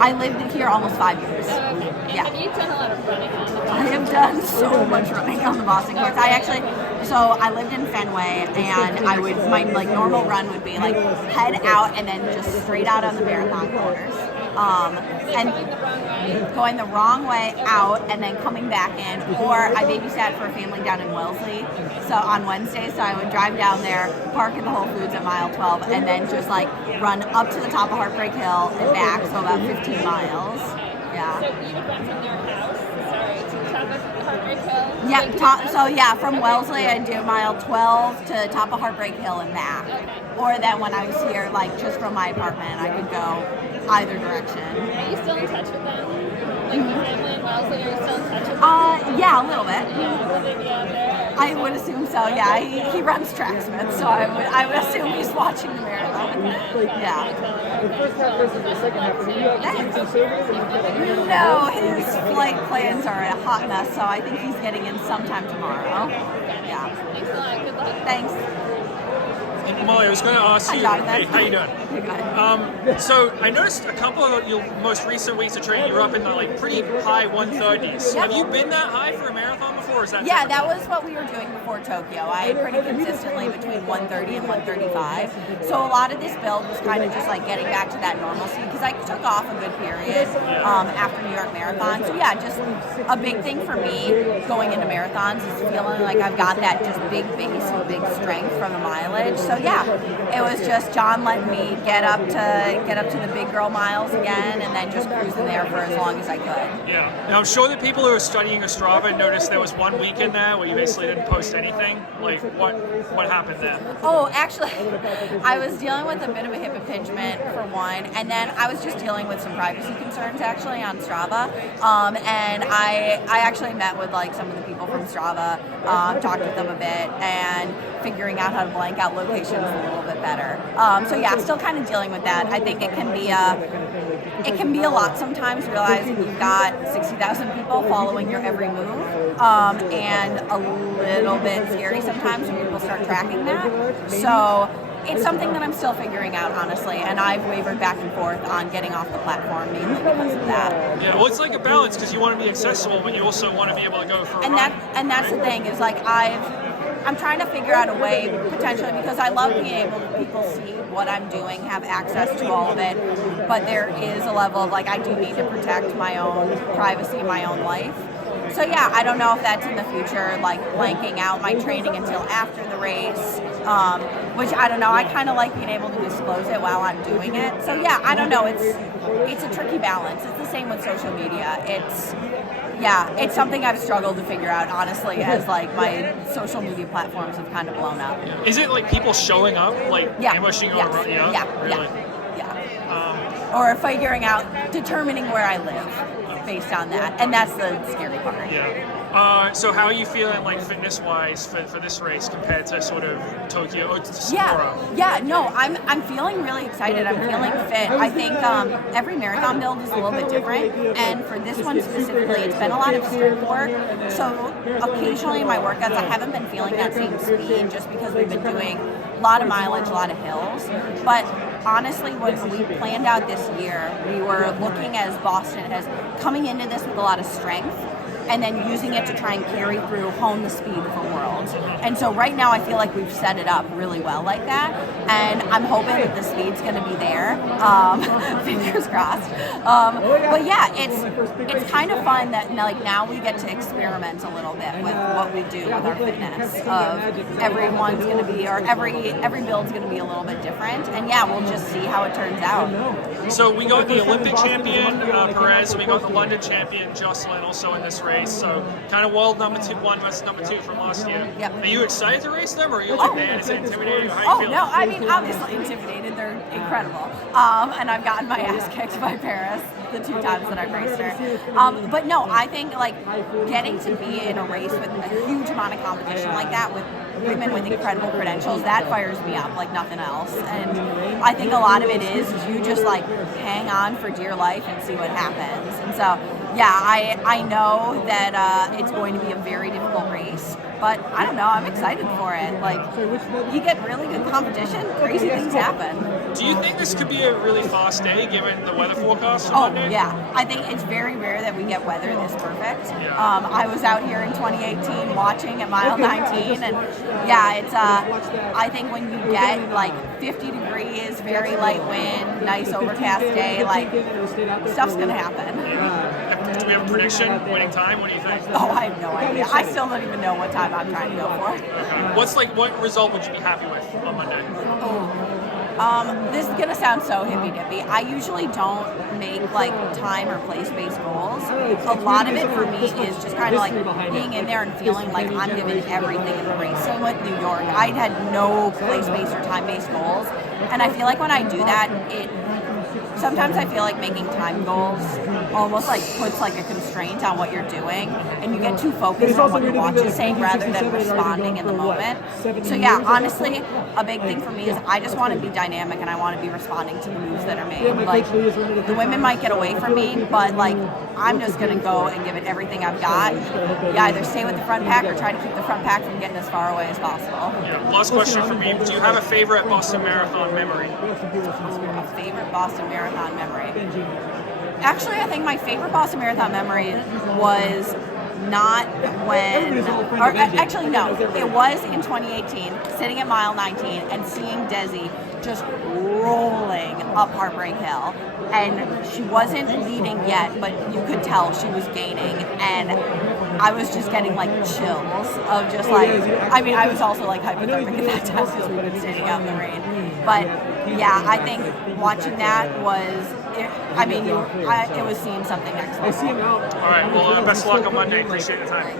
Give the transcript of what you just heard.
I lived here almost 5 years. Oh, okay. And Yeah. have you done a lot of running on the I have done so much running on the Boston course. I lived in Fenway, and my normal run would be like head out and then just straight out on the marathon corners. And going the wrong way? going the wrong way out and then coming back in. Or I babysat for a family down in Wellesley, so on Wednesday, so I would drive down there, park at the Whole Foods at mile 12, and then just like run up to the top of Heartbreak Hill and back, so about 15 miles. Yeah. So you would run from their house, to the top of Heartbreak Hill? Yeah, from Wellesley I'd do mile 12 to top of Heartbreak Hill and back. Okay. Or then when I was here, like just from my apartment, I could go either direction. Are you still in touch with them? Like the family in Wellesley, are you still in touch with them? Yeah, a little bit. Yeah, will they be out there? I would assume so. Yeah, he runs Tracksmith, so I would assume he's watching the marathon. Yeah. The first half versus the second half. Are you out some savings? No, his flight plans are a hot mess, so I think he's getting in sometime tomorrow. Yeah. Thanks a lot. Good luck. Thanks. Molly, I was going to ask Hi, you, Jonathan. hey, how you doing? You're good. So I noticed a couple of your most recent weeks of training, you were up in the pretty high 130s. Yeah. Have you been that high for a marathon before? Or is that Yeah, that was what we were doing before Tokyo. I pretty consistently between 130 and 135. So a lot of this build was kind of just like getting back to that normalcy because I took off a good period after New York Marathon. So yeah, just a big thing for me going into marathons is feeling like I've got that just big base and big strength from the mileage. So yeah, it was just John letting me get up to the big girl miles again, and then just cruising there for as long as I could. Yeah. Now I'm sure that people who are studying Strava noticed there was one week in there where you basically didn't post anything. Like what happened there? Oh, actually, I was dealing with a bit of a hip impingement for one, and then I was just dealing with some privacy concerns actually on Strava. And I actually met with like some of the people from Strava, talked with them a bit, and figuring out how to blank out locations a little bit better. So yeah, still kind of dealing with that. I think it can be a lot sometimes, realizing you've got 60,000 people following your every move, and a little bit scary sometimes when people start tracking that. So it's something that I'm still figuring out, honestly, and I've wavered back and forth on getting off the platform mainly because of that. Yeah, well, it's like a balance because you want to be accessible, but you also want to be able to go for a run. That's the thing is like I'm trying to figure out a way, potentially, because I love being able to people see what I'm doing, have access to all of it, but there is a level of like I do need to protect my own privacy, my own life. So yeah, I don't know if that's in the future, like blanking out my training until after the race, which I don't know. I kind of like being able to disclose it while I'm doing it. So yeah, I don't know. It's a tricky balance. It's the same with social media. It's something I've struggled to figure out, honestly, as like my social media platforms have kind of blown up. Is it like people showing up, like ambushing yes. over? Yeah. Or figuring out, determining where I live based on that, and that's the scary part. Yeah. So how are you feeling, like fitness-wise, for this race compared to sort of Tokyo or Sapporo? I'm feeling really excited. I'm feeling fit. I think every marathon build is a little bit different, and for this one specifically, it's been a lot of strength work. So occasionally in my workouts, I haven't been feeling that same speed just because we've been doing a lot of mileage, a lot of hills. But honestly, when we planned out this year, we were looking as Boston as coming into this with a lot of strength, and then using it to try and carry through, hone the speed for Worlds. And so right now I feel like we've set it up really well like that, and I'm hoping that the speed's going to be there. Fingers crossed. But yeah, it's kind of fun that like now we get to experiment a little bit with what we do with our fitness. Everyone's going to be, or every build's going to be a little bit different, and yeah, we'll just see how it turns out. So we got the Olympic champion Perez, and we got the London champion Jocelyn also in this race. So kind of world number 1 versus number 2 from last year. Yep. Are you excited to race them, or are you like, man, is it intimidating? How are you feeling? No, I mean, obviously intimidated. They're incredible. And I've gotten my ass kicked by Paris the 2 times that I've raced her. But no, I think like getting to be in a race with a huge amount of competition like that with women with incredible credentials, that fires me up like nothing else. And I think a lot of it is you just like hang on for dear life and see what happens. And so yeah, I know that it's going to be a very difficult race, but I don't know, I'm excited for it. Like, you get really good competition, crazy things happen. Do you think this could be a really fast day given the weather forecast on Oh, Monday? yeah. I think it's very rare that we get weather this perfect. Yeah. I was out here in 2018 watching at mile 19, and yeah, it's I think when you get like 50 degrees, very light wind, nice overcast day, like stuff's gonna happen. Do we have a prediction? Winning time? What do you think? Oh, I have no idea. I still don't even know what time I'm trying to go for. Okay. What result would you be happy with on Monday? This is gonna sound so hippy dippy. I usually don't make like time or place based goals. A lot of it for me is just kind of like being in there and feeling like I'm giving everything in the race. Same with New York. I had no place based or time based goals, and I feel like when I do that, sometimes I feel like making time goals almost like puts like a constraint on what you're doing, and you get too focused on what your watch is saying rather than responding in the moment. So yeah, honestly, a big thing for me is I just want to be dynamic and I want to be responding to the moves that are made. Like the women might get away from me, but like I'm just gonna go and give it everything I've got. Yeah, either stay with the front pack or try to keep the front pack from getting as far away as possible. Yeah. Last question for me. Do you have a favorite Boston Marathon memory? A favorite Boston Marathon memory. Actually, I think my favorite Boston Marathon memory was not when, or actually no, it was in 2018, sitting at mile 19 and seeing Desi just rolling up Heartbreak Hill. And she wasn't leading yet, but you could tell she was gaining. And I was just getting like chills of just like, I mean, I was also like hypothermic at that time because we've been sitting out in the rain. But yeah, I think watching that was, it was seeing something next level. All right. Well, best of luck on Monday. Appreciate the time.